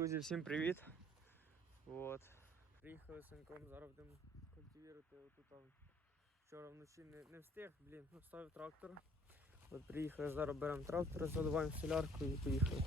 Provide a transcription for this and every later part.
Друзі, всім привіт. От. Приїхали з синком, зараз будемо культивувати отут. Вчора вночі не, не встиг, блін, ну ставив трактор. От приїхали, зараз беремо трактор, заливаємо солярку і поїхали.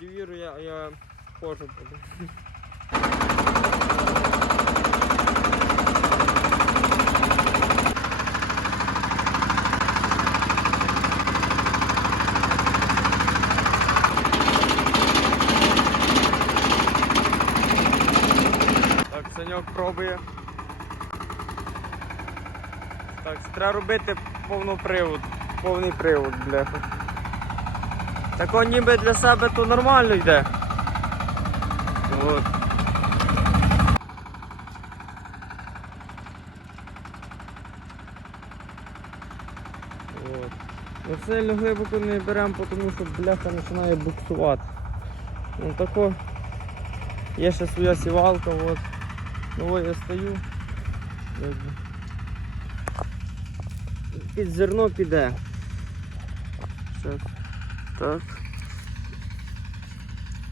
Санек культивирує, а я хожу буду. Так, Саньок пробує. Так, треба робити повнопривод, повний привод, бляха. Так он ніби для себе то нормально йде. От. От. Ну сильно глибоко не беремо, тому що бляха починає буксувати. Ну тако. Є ще своя сівалка, от. Ну ось я стою. Під зерно піде. Щас. Так.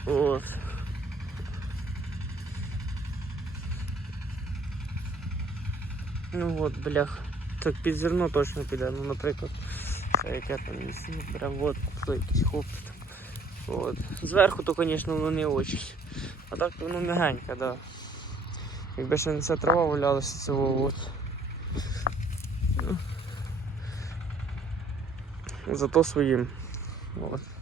От. Ну от, блях. Так під зерно точно піде, ну наприклад. Це яке там місце. Прям от, хто якийсь хоп. От. Зверху то, звісно, воно не очі. А так то воно м'ягеньке, да. Якби ще не ця трава валялася цього от. Ну. Зато своїм. От.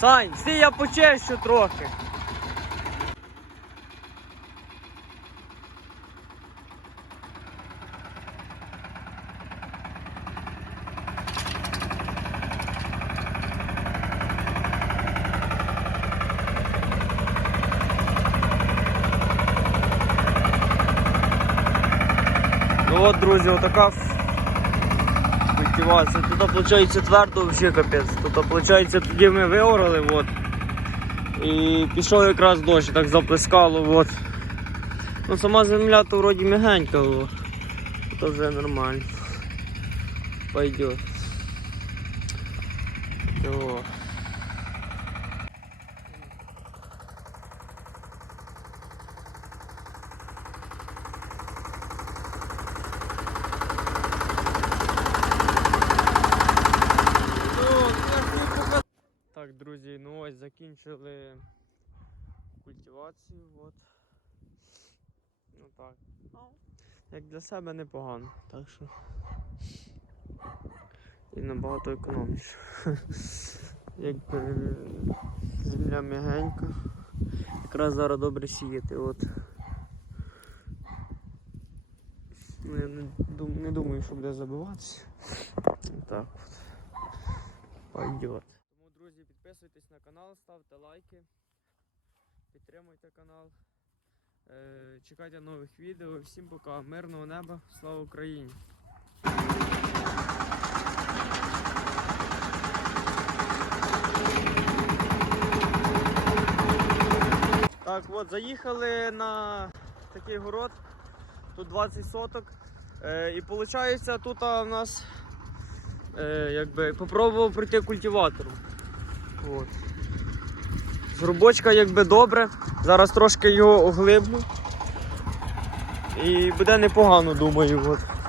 Сань, всі я почищу трохи. Ну от, друзі, отака культивація. Тут, виходить, твердо взагалі капець. Тут, виходить, тоді ми виорали, от. І пішов якраз дощ, так заплескало, от. Ну сама земля то вроді мягенька, о. то вже нормально. Пойдет. То. Так, друзі, ну ось закінчили культивацію, от. Ну так. Як для себе непогано, так що. І набагато економніше. Якби земля м'ягенька. Якраз зараз добре сіяти, от. Ну, я не, дум- не думаю, що буде забиватися. Так от. Пойдет. Підписуйтесь на канал, ставте лайки, підтримуйте канал. Е, чекайте нових відео. Всім пока. Мирного неба, слава Україні! Так, от заїхали на такий город. Тут 20 соток. Е, і виходить, тут у нас е, якби попробував пройти культиватором. От. Грубочка якби добре. Зараз трошки його оглибну. І буде непогано, думаю. От.